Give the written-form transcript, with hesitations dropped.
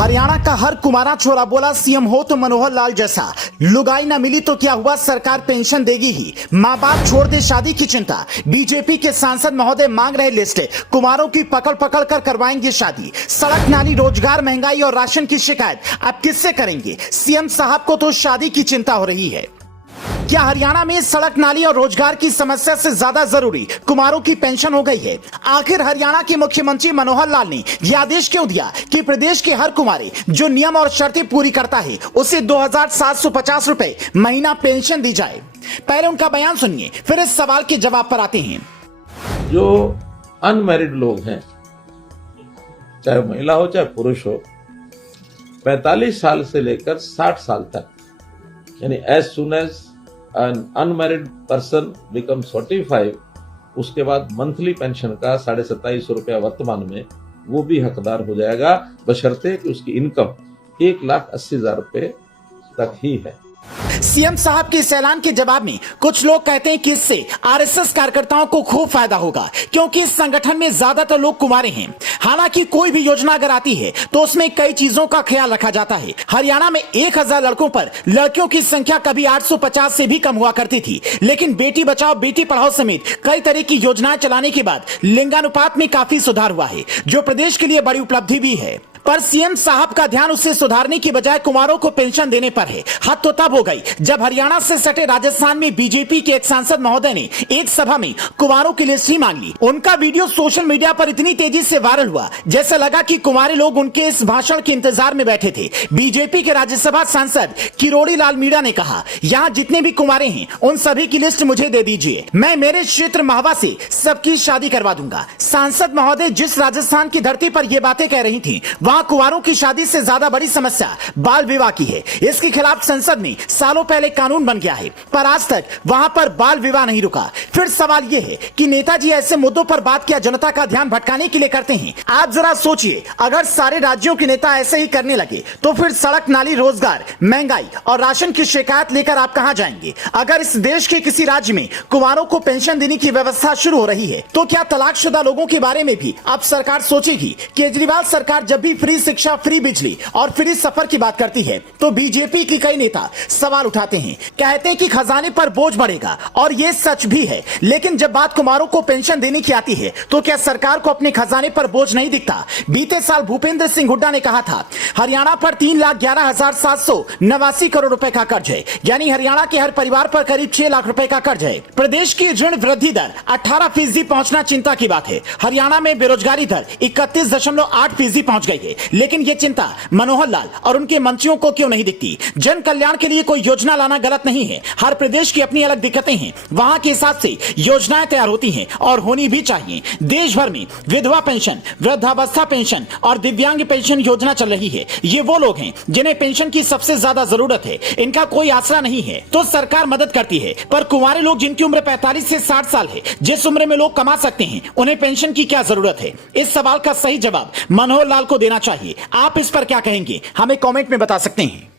हरियाणा का हर कुमारा छोरा बोला सीएम हो तो मनोहर लाल जैसा। लुगाई न मिली तो क्या हुआ, सरकार पेंशन देगी ही। माँ बाप छोड़ दे शादी की चिंता। बीजेपी के सांसद महोदय मांग रहे लिस्ट, कुमारों की पकड़ पकड़ कर करवाएंगे शादी। सड़क नाली, रोजगार, महंगाई और राशन की शिकायत अब किससे करेंगे? सीएम साहब को तो शादी की चिंता हो रही है। क्या हरियाणा में सड़क नाली और रोजगार की समस्या से ज्यादा जरूरी कुमारों की पेंशन हो गई है? आखिर हरियाणा के मुख्यमंत्री मनोहर लाल ने यह आदेश क्यों दिया कि प्रदेश के हर कुमारी जो नियम और शर्तें पूरी करता है उसे 2750 रुपए महीना पेंशन दी जाए? पहले उनका बयान सुनिए, फिर इस सवाल के जवाब पर आते हैं। जो अनमैरिड लोग हैं, चाहे महिला हो चाहे पुरुष हो, 45 साल से लेकर 60 साल तक, यानी as soon as an unmarried person becomes 45, उसके बाद मंथली पेंशन का 2750 रुपया वर्तमान में वो भी हकदार हो जाएगा, बशर्ते कि उसकी इनकम 1,80,000 रुपए तक ही है। सीएम साहब के इस ऐलान के जवाब में कुछ लोग कहते हैं कि इससे आरएसएस कार्यकर्ताओं को खूब फायदा होगा, क्योंकि इस संगठन में ज्यादातर लोग कुंवारे हैं। हालांकि कोई भी योजना अगर आती है तो उसमें कई चीजों का ख्याल रखा जाता है। हरियाणा में 1000 लड़कों पर लड़कियों की संख्या कभी 850 से भी कम हुआ करती थी, लेकिन बेटी बचाओ बेटी पढ़ाओ समेत कई तरह की योजनाएं चलाने के बाद लिंगानुपात में काफी सुधार हुआ है, जो प्रदेश के लिए बड़ी उपलब्धि भी है। पर सीएम साहब का ध्यान उसे सुधारने की बजाय कुमारों को पेंशन देने पर है। हद तो तब हो गई जब हरियाणा से सटे राजस्थान में बीजेपी के एक सांसद महोदय ने एक सभा में कुमारों की लिस्ट ही मांग ली। उनका वीडियो सोशल मीडिया पर इतनी तेजी से वायरल हुआ जैसे लगा कि कुमारे लोग उनके इस भाषण के इंतजार में बैठे थे। बीजेपी के राज्यसभा सांसद किरोड़ी लाल मीणा ने कहा, यहाँ जितने भी कुमारे हैं उन सभी की लिस्ट मुझे दे दीजिए, मैं मेरे क्षेत्र महवा से सबकी शादी करवा दूंगा। सांसद महोदय जिस राजस्थान की धरती पर ये बातें कह रही थी, वहां कुंवारों की शादी से ज्यादा बड़ी समस्या बाल विवाह की है। इसके खिलाफ संसद में सालों पहले कानून बन गया है, पर आज तक वहां पर बाल विवाह नहीं रुका। फिर सवाल यह है कि नेताजी ऐसे मुद्दों पर बात किया जनता का ध्यान भटकाने के लिए करते हैं। आप जरा सोचिए, अगर सारे राज्यों के नेता ऐसे ही करने लगे तो फिर सड़क नाली, रोजगार, महंगाई और राशन की शिकायत लेकर आप कहां जाएंगे? अगर इस देश के किसी राज्य में कुंवारों को पेंशन देने की व्यवस्था शुरू हो रही है तो क्या तलाकशुदा लोगों के बारे में भी अब सरकार सोचेगी? केजरीवाल सरकार जब भी फ्री शिक्षा, फ्री बिजली और फ्री सफर की बात करती है तो बीजेपी के कई नेता सवाल उठाते हैं, कहते हैं कि खजाने पर बोझ बढ़ेगा, और ये सच भी है। लेकिन जब बात कुमारों को पेंशन देने की आती है तो क्या सरकार को अपने खजाने पर बोझ नहीं दिखता? बीते साल भूपेंद्र सिंह हुड्डा ने कहा था, हरियाणा पर 3,11,789 करोड़ रुपए का कर्ज है, यानी हरियाणा के हर परिवार पर करीब 6 लाख रुपए का कर्ज है। प्रदेश की ऋण वृद्धि दर 18% पहुंचना चिंता की बात है। हरियाणा में बेरोजगारी दर 31.8% पहुंच गई है। लेकिन यह चिंता मनोहर लाल और उनके मंत्रियों को क्यों नहीं दिखती? जन कल्याण के लिए कोई योजना लाना गलत नहीं है। हर प्रदेश की अपनी अलग दिक्कतें हैं, वहां के हिसाब से योजनाएं तैयार होती हैं और होनी भी चाहिए। देश भर में विधवा पेंशन, वृद्धावस्था पेंशन और दिव्यांग पेंशन योजना चल रही है। ये वो लोग हैं जिन्हें पेंशन की सबसे ज्यादा जरूरत है। इनका कोई आसरा नहीं है तो सरकार मदद करती है, पर कुंवारे लोग जिनकी उम्र 45 से 60 साल है, जिस उम्र में लोग कमा सकते हैं, उन्हें पेंशन की क्या जरूरत है? इस सवाल का सही जवाब मनोहर लाल को देना चाहिए। आप इस पर क्या कहेंगे? हमें कमेंट में बता सकते हैं।